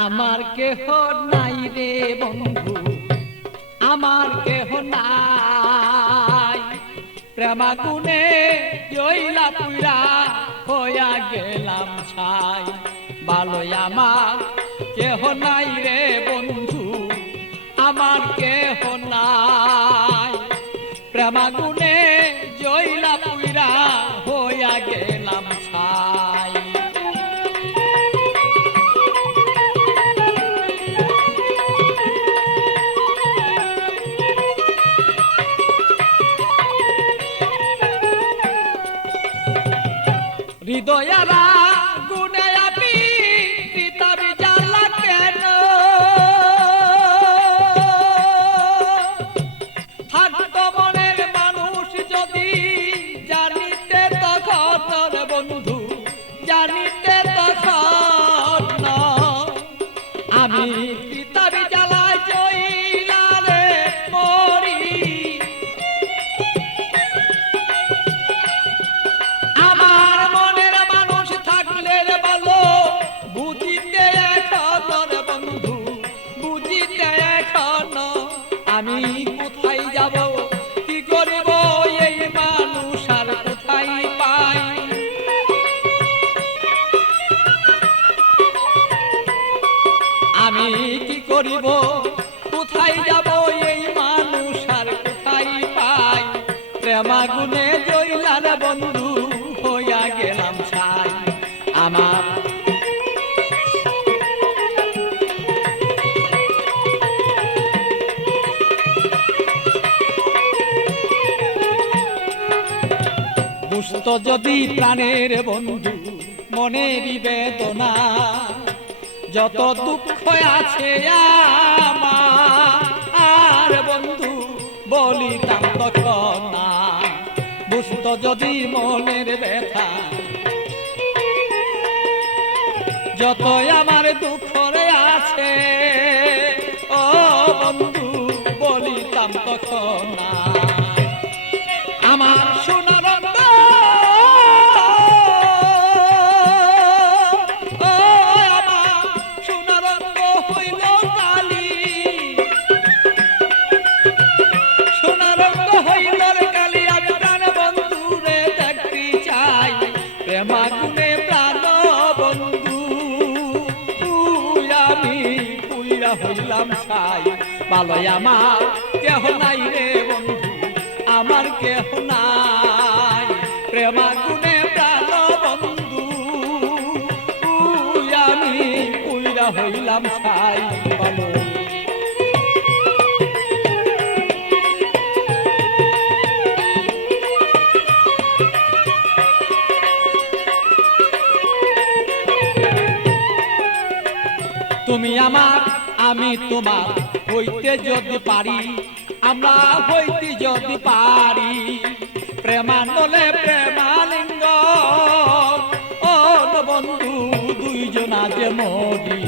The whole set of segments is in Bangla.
আমার কেহ নাই রে বন্ধু, আমার কেহ নাই। প্রেমাগুনে জইলা পুরা হইয়া গেলাম ছাই। ভালোই আমার কেহ নাই রে বন্ধু, আমার কেহ নাই। প্রেমাগুনে জইলা পুরা হইয়া গেলাম ছাই। হৃদয়ারা গুনে আমি পিতার জ্বালা কেন, থাকতো মনের মানুষ যদি জানিতে তখন বন্ধু, জানিতে তখন আমি পিতার জ্বালায় জইলা রে মরি। আমার মনের মানুষ থাকলে ভালো বুঝিতে এখন বন্ধু, বুঝিতে এখন আমি কোথায় যাব, কি করিব এই মানুষ আর কোথায় পাই। আমি কি করিব, কোথায় যাব এই মানুষ আর কোথায় পাই। প্রেমাগুনে জইলার বন্ধু হইয়া গেলাম ছাই। আমার বুঝত যদি প্রাণের বন্ধু মনের বেদনা, যত দুঃখ আছে আমার বন্ধু বলিতাম তখন না। বুঝত যদি মনের ব্যথা, যত আমার দুঃখ আছে ও বন্ধু বলিতাম তখন না। আমার সোনার প্রেমাগুনে প্রাণ বন্ধু আমি পুইরা হইলাম ছাই। ভালোই আমার কেহ নাই রে বন্ধু, আমার কেহ নাই। প্রেমাগুনে প্রাণ বন্ধু আমি পুইরা হইলাম ছাই। ভালো তুমি আমার আমি তোমার হইতে যদি পারি, আমরা হইতে যদি পারি। প্রেমানলে প্রেমালিঙ্গ ও বন্ধু দুইজনা যে মরি।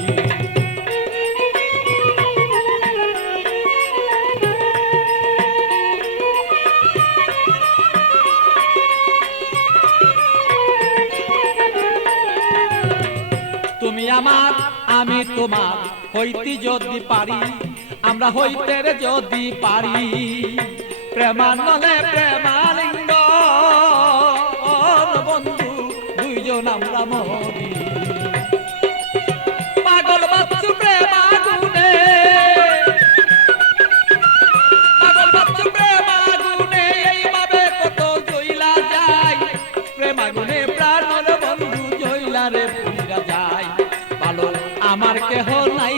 তুমি আমার আমি তোমার হইতে যদি পারি, আমরা হইতে যদি পারি। প্রেমানলে প্রেমালিঙ্গ বন্ধু দুইজন আমরা মরি। পাগল বাচ্চু প্রেমাগুনে, পাগল বাচ্চু প্রেমাগুনে এইভাবে কত জইলা যায়। প্রেমাগুনে প্রাণর বন্ধু জইলা রে পুইরা যায়। ভালো আমার কেহ নাই